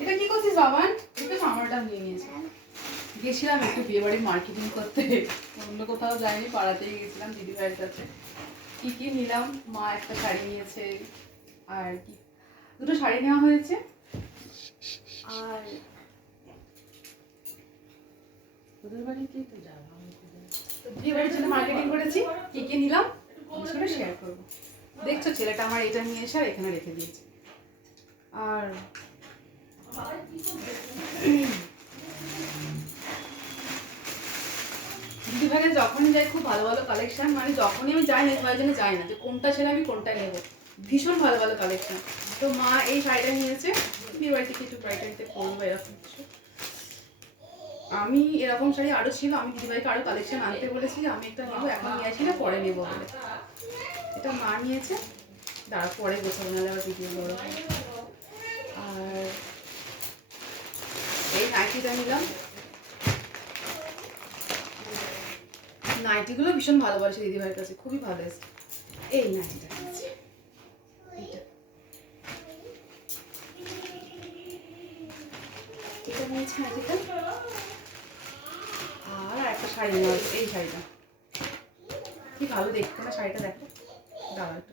এটা কি করছিস বাবান? এটা তো আমারটা নিয়ে নিয়েছে। গেছিলাম একটু বিয়ে বাড়ির মার্কেটিং করতে, অন্য কোথাও যাইনি, পাড়াতেই গেছিলাম দিদি ভাইয়ের কাছে। কি কি নিলাম, মা একটা শাড়ি নিয়েছে, আর কি দুটো শাড়ি নেওয়া হয়েছে, আর ওদের বাড়ি কি তো যাবো, তো বিয়ে বাড়ির জন্য মার্কেটিং করেছি। কি কি নিলাম সেটা শেয়ার করবো। দেখছো ছেলেটা আমার এটা নিয়ে এসে আর এখানে রেখে দিয়েছে। আর দিদি ভাইয়ের যখনই যাই খুব ভালো ভালো কালেকশন, মানে যখনই আমি যাই না সবাই জন্য যাই না যে কোনটা ছেড়ে আমি কোনটা নেবো, ভীষণ ভালো ভালো কালেকশন। তো মা এই শাড়িটা নিয়েছে, বিয়ে বাড়িতে কিছু ব্রাইডালিতে পরবো এরকম কিছু। আমি এরকম শাড়ি আরো ছিল, আমি দিদিভাইকে আরো কালেকশন আনতে বলেছি, আমি একটা নেবো, এখন নিয়ে আসি না পরে নেবো বলে। এটা মা নিয়েছে, দাঁড়া পরে গোছাবো নাহলে আবার ভিডিও বড়। আর এই নাইটিটা নিলাম, নাইটিগুলো ভীষণ ভালো বলেছে দিদিভাইয়ের কাছে, খুবই ভালো এসেছে। এই নাইটিটা নিয়েছি, এটা নিয়েছি নাইটিটা। আর একটা শাড়ি নেওয়া, এই শাড়িটা কি ভালো দেখতে না শাড়িটা, দেখো দাঁড়া একটু